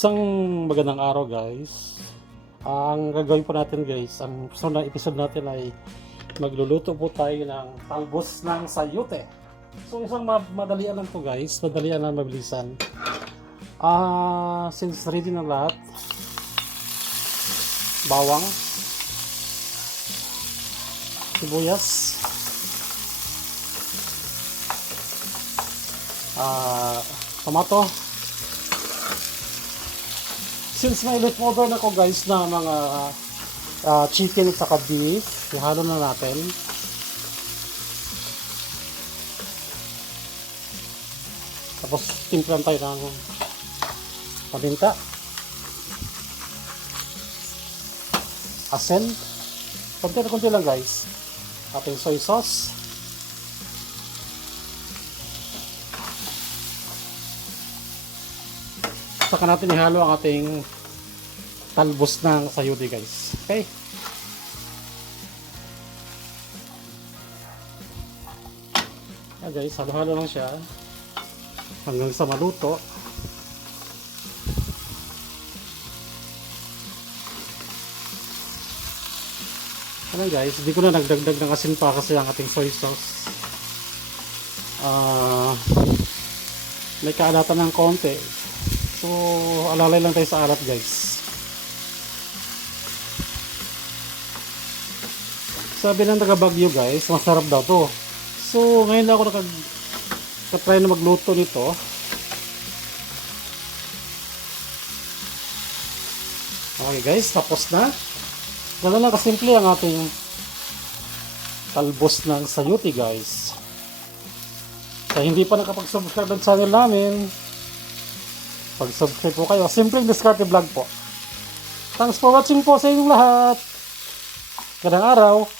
Isang magandang araw guys. Ang gagawin po natin guys, ang sunod na episode natin ay magluluto po tayo ng talbos ng sayote. So isang madalian lang to guys, madalian lang, mabilisan. Since ready na lahat, bawang, sibuyas, tomato. Since may leftover na ko guys na mga chicken at saka beef, ihalo na natin. Tapos timplan tayo ng paminta, asin, konti na konti lang guys, ating soy sauce, saka natin ihalo ang ating talbos ng sayote guys. Okay, guys, halo-halo lang siya hanggang sa maluto. Ano guys, hindi ko na nagdagdag ng asin pa kasi ang ating soy sauce may kaalatan ng konti. So, alalay lang tayo sa alat guys. Sabi ng taga Baguio guys, masarap daw to. So, ngayon lang ako nakatry na magluto nito. Okay guys, tapos na. Ganun lang kasimple ang ating talbos ng sayote guys. Kaya hindi pa nakapag-subscribe ng channel namin, pag-subscribe po kayo. Simpleng Diskarte Vlog po. Thanks for watching po sa inyong lahat. Magandang araw.